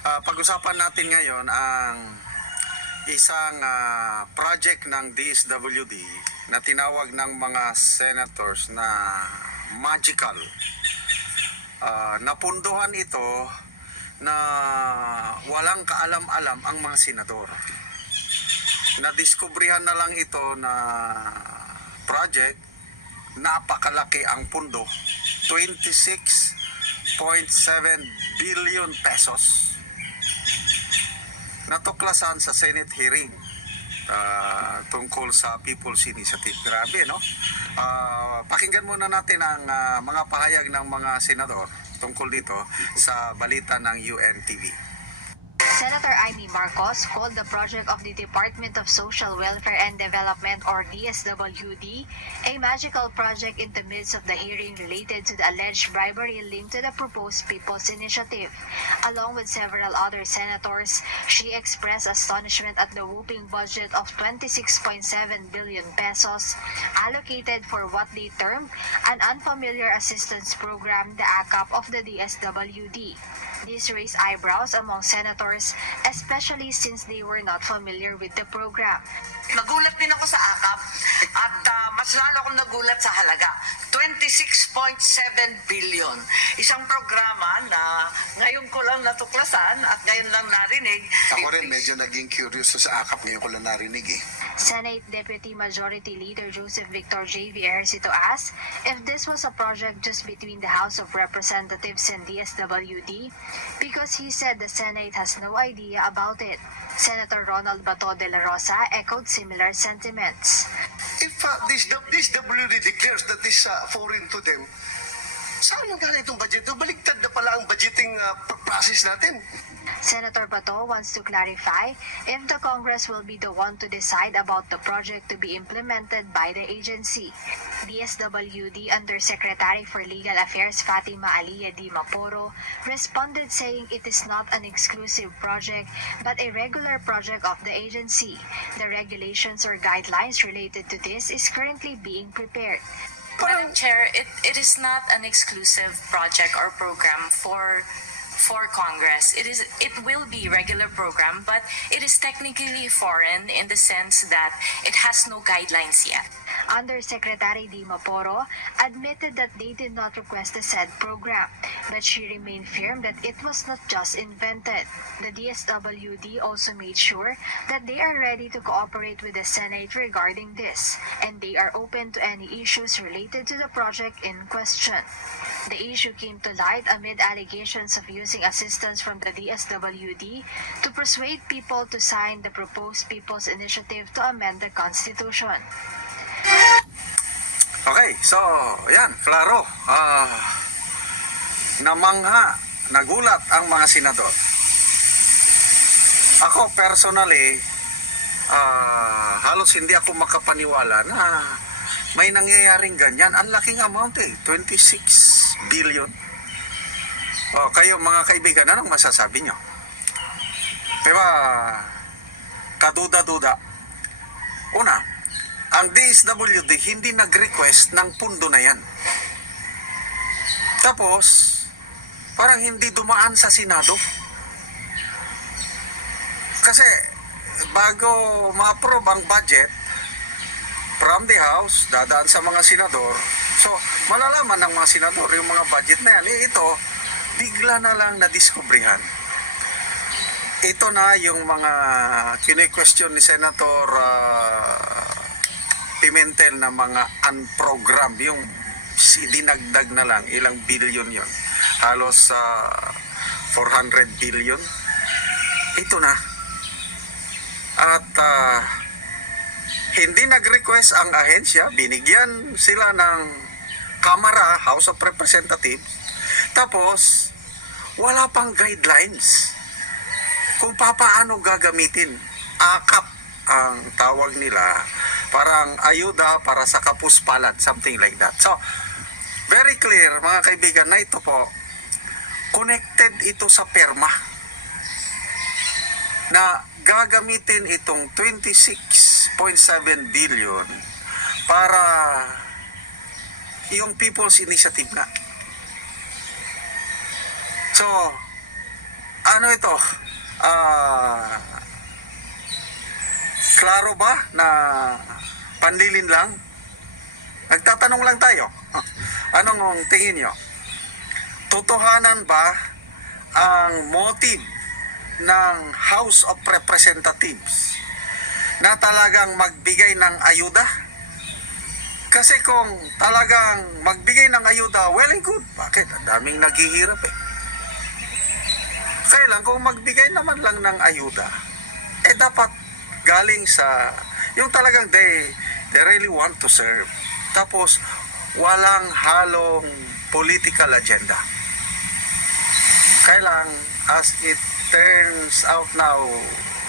Ah, pag-usapan natin ngayon ang isang ah, project ng DSWD na tinawag ng mga senators na magical. Ah, napunduhan ito na walang kaalam-alam ang mga senador. Nadiskubrihan na lang ito na project, napakalaki ang pundo, 26.7 billion pesos natuklasan sa Senate hearing ah, tungkol sa People's Initiative. Grabe, no? Ah, pakinggan muna natin ang ah, mga pahayag ng mga senador tungkol dito sa balita ng UNTV. Senator Amy Marcos called the project of the Department of Social Welfare and Development or DSWD a magical project in the midst of the hearing related to the alleged bribery linked to the proposed People's Initiative. Along with several other senators, she expressed astonishment at the whooping budget of 26.7 billion pesos allocated for what they termed an unfamiliar assistance program, the ACAP of the DSWD. This raised eyebrows among senators, especially since they were not familiar with the program. Nagulat din ako sa AKAP at ah, mas lalo akong nagulat sa halaga. 26.7 billion. Isang programa na ngayon ko lang natuklasan at ngayon lang narinig. Ako rin medyo naging curious sa akap ngayon ko lang narinig eh. Senate Deputy Majority Leader Joseph Victor J.V. Ejercito asked if this was a project just between the House of Representatives and DSWD because he said the Senate has no idea about it. Senator Ronald Bato de la Rosa echoed similar sentiments. If uh, this, this WD declares that is uh, foreign to them, saan nang galing itong budget? Baligtad na pala ang budgeting uh, pr- process natin. Senator Bato wants to clarify if the Congress will be the one to decide about the project to be implemented by the agency. DSWD Undersecretary for Legal Affairs Fatima Aliyah Di Maporo responded saying it is not an exclusive project but a regular project of the agency. The regulations or guidelines related to this is currently being prepared. Madam Chair, it, it is not an exclusive project or program for for Congress. It is it will be regular program, but it is technically foreign in the sense that it has no guidelines yet. Undersecretary Di Maporo admitted that they did not request the said program, but she remained firm that it was not just invented. The DSWD also made sure that they are ready to cooperate with the Senate regarding this, and they are open to any issues related to the project in question. The issue came to light amid allegations of using assistance from the DSWD to persuade people to sign the proposed People's Initiative to amend the Constitution. Okay, so, yan, klaro. Ah, namangha, nagulat ang mga senador. Ako personally, ah, halos hindi ako makapaniwala na may nangyayaring ganyan. Ang laking amount eh, 26 billion. Oh, kayo mga kaibigan, anong masasabi nyo? Diba, kaduda-duda. Una, ang DSWD hindi nag-request ng pundo na yan. Tapos, parang hindi dumaan sa Senado. Kasi, bago ma-approve ang budget from the House, dadaan sa mga senador. So, malalaman ng mga senador yung mga budget na yan. Eh, ito, bigla na lang na-discoveryhan ito na yung mga kine-question ni Senator ah, Pimentel na mga unprogrammed, yung dinagdag na lang, ilang billion yon Halos sa 400 billion. Ito na. At ah, hindi nag-request ang ahensya, binigyan sila ng Kamara, House of Representatives. Tapos, wala pang guidelines kung papaano gagamitin. Akap ang tawag nila. Parang ayuda para sa kapuspalad, something like that. So, very clear mga kaibigan na ito po, connected ito sa perma na gagamitin itong 26.7 billion para yung People's Initiative nga. So, ano ito? Ah, klaro ba na panlilin lang? Nagtatanong lang tayo. Anong tingin nyo? Totohanan ba ang motive ng House of Representatives na talagang magbigay ng ayuda? Kasi kung talagang magbigay ng ayuda, well and good. Bakit? Ang daming naghihirap eh. Kaya lang, kung magbigay naman lang ng ayuda, eh dapat galing sa, yung talagang they, they really want to serve. Tapos, walang halong political agenda. Kaya lang, as it turns out now,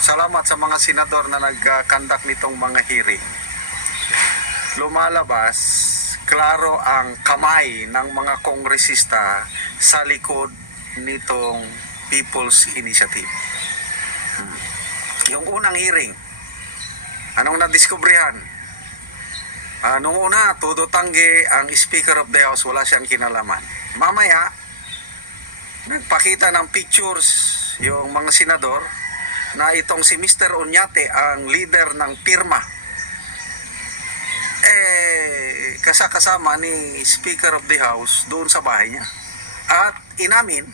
salamat sa mga senador na nag-conduct nitong mga hearing. Lumalabas, klaro ang kamay ng mga kongresista sa likod nitong People's Initiative. Hmm. Yung unang hearing, anong nadiskubrihan? Ah, nung una, todo tanggi ang Speaker of the House, wala siyang kinalaman. Mamaya, nagpakita ng pictures yung mga senador na itong si Mr. Oñate ang leader ng pirma. Eh, kasakasama ni Speaker of the House doon sa bahay niya. At inamin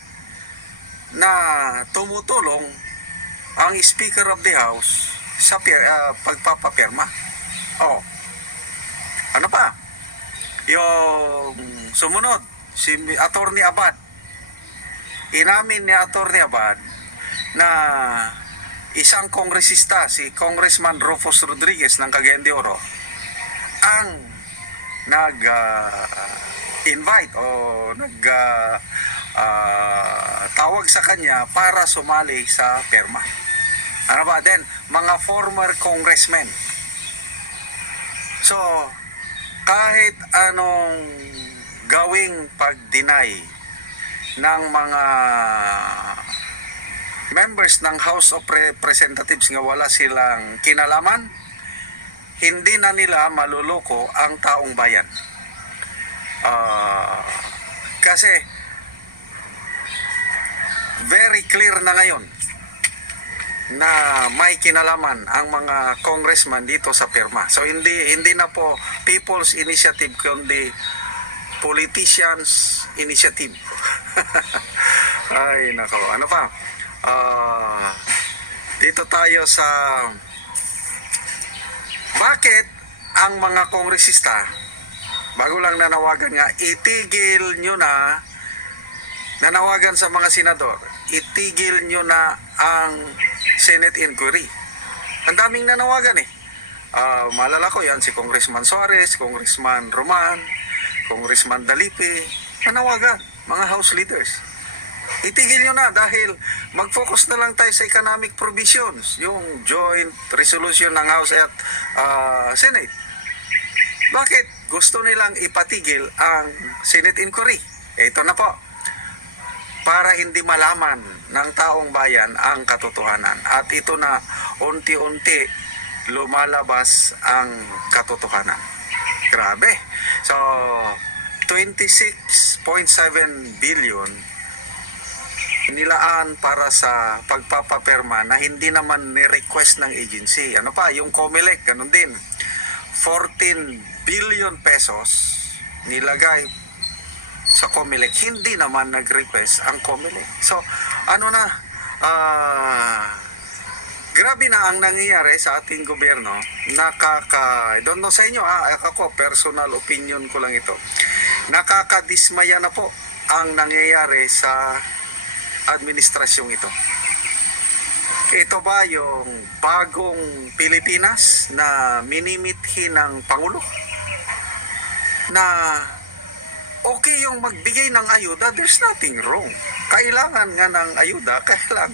na tumutulong ang Speaker of the House sa ah, pagpapapirma. Oh. Ano pa? Yung sumunod, si Attorney Abad. Inamin ni Attorney Abad na isang kongresista, si Congressman Rufus Rodriguez ng Cagayan de Oro, ang nag ah, o nag ah, ah, tawag sa kanya para sumali sa perma. Ano ba? Then, mga former congressmen. So, kahit anong gawing pag-deny ng mga members ng House of Representatives nga wala silang kinalaman, hindi na nila maluloko ang taong bayan. Ah, kasi very clear na ngayon na may kinalaman ang mga congressman dito sa pirma. So hindi hindi na po people's initiative kundi politicians initiative. Ay nako, ano pa? Ah, dito tayo sa bakit ang mga kongresista bago lang nanawagan nga itigil nyo na nanawagan sa mga senador itigil nyo na ang Senate inquiry ang daming nanawagan eh Ah, maalala ko yan si Congressman Suarez Congressman Roman Congressman Dalipe nanawagan mga House leaders itigil nyo na dahil mag-focus na lang tayo sa economic provisions, yung joint resolution ng House at ah, Senate. Bakit? Gusto nilang ipatigil ang Senate inquiry. Ito na po. Para hindi malaman ng taong bayan ang katotohanan. At ito na unti-unti lumalabas ang katotohanan. Grabe. So, 26.7 billion nilaan para sa pagpapaperma na hindi naman ni-request ng agency. Ano pa, yung COMELEC, ganun din. 14 billion pesos nilagay sa COMELEC. Hindi naman nag-request ang COMELEC. So, ano na, ah, grabe na ang nangyayari sa ating gobyerno. Nakaka, I don't know sa inyo, ah, ako, personal opinion ko lang ito. Nakakadismaya na po ang nangyayari sa administrasyong ito. Ito ba yung bagong Pilipinas na minimithi ng Pangulo? Na okay yung magbigay ng ayuda, there's nothing wrong. Kailangan nga ng ayuda, kailang.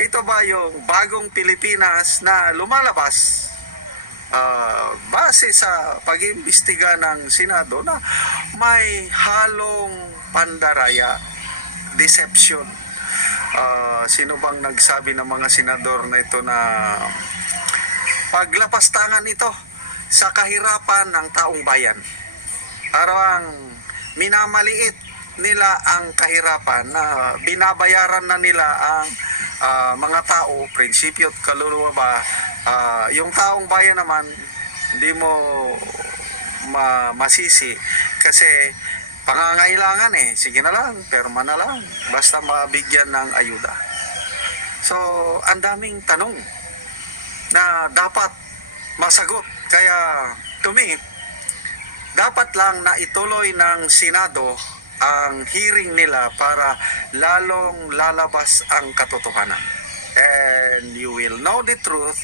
Ito ba yung bagong Pilipinas na lumalabas ah, base sa pag-imbestiga ng Senado na may halong pandaraya, deception. Ah, sino bang nagsabi ng mga senador na ito na paglapastangan ito sa kahirapan ng taong bayan. Parang minamaliit nila ang kahirapan na binabayaran na nila ang ah, mga tao, prinsipyo at kaluluwa ba, ah, yung taong bayan naman, hindi mo ma- masisi kasi pangangailangan eh. Sige na lang, perma na lang. Basta mabigyan ng ayuda. So, ang daming tanong na dapat masagot. Kaya, to me, dapat lang na ituloy ng Senado ang hearing nila para lalong lalabas ang katotohanan. And you will know the truth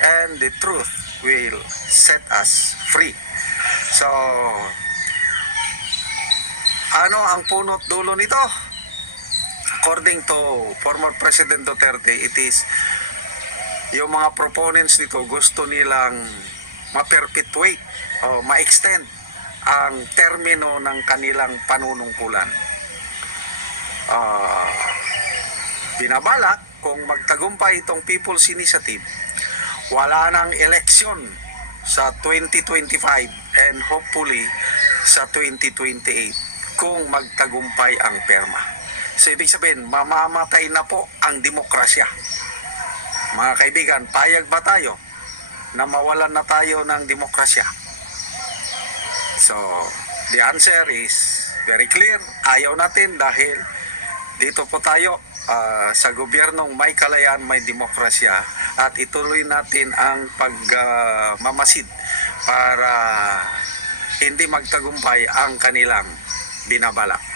and the truth will set us free. So, ano ang punot dulo nito? According to former President Duterte, it is yung mga proponents nito gusto nilang ma-perpetuate o ma-extend ang termino ng kanilang panunungkulan. Ah, binabalak kung magtagumpay itong People's Initiative, wala nang eleksyon sa 2025 and hopefully sa 2028 kung magtagumpay ang perma. So ibig sabihin, mamamatay na po ang demokrasya. Mga kaibigan, payag ba tayo na mawalan na tayo ng demokrasya? So, the answer is very clear. Ayaw natin dahil dito po tayo ah, sa gobyernong may kalayaan, may demokrasya at ituloy natin ang pagmamasid para hindi magtagumpay ang kanilang binabalak.